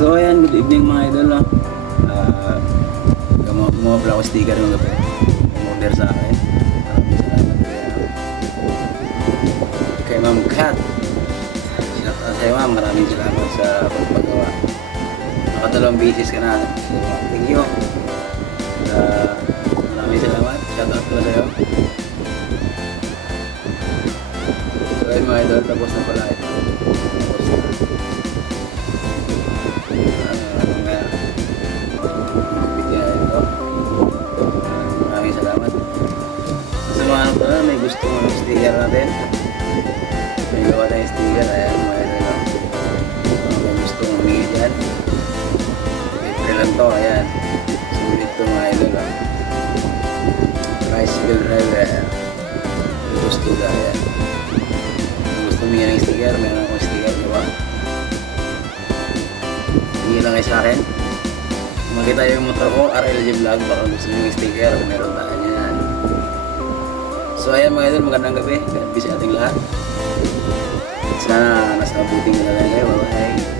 So ayan, good evening mga idol. No? Gumawa pala ako sticker ng gabi. Umorder sa akin. Maraming salamat kay Ma'am Kat. Shout out sa'yo ma'am, maraming salamat sa pagpagawa. Nakatulong bisis ka na. So, thank you. Maraming salamat. Shout out pala sa'yo. So ayun mga idol, tapos na pala ito. Maraming salamat. Sa mga ano pala, may gusto ng sticker natin. May gawa tayong sticker. Ayan, mga idol. May gusto ng humingi dyan. Libre lang to. Ayan. Sulit to mga idol. Tricycle driver. May gusto ka. Ayan. May gusto humingi ng sticker. Meron akong sticker. Diba? Hindi lang kayo sa akin. Makita yung motor ko, RLG Vlog, baka gusto nyo yung sticker, meron tayo yan. So ayan mga idol, magandang gabi, God bless sa ating lahat. Sana nasa mabuting na lang kayo, bye bye.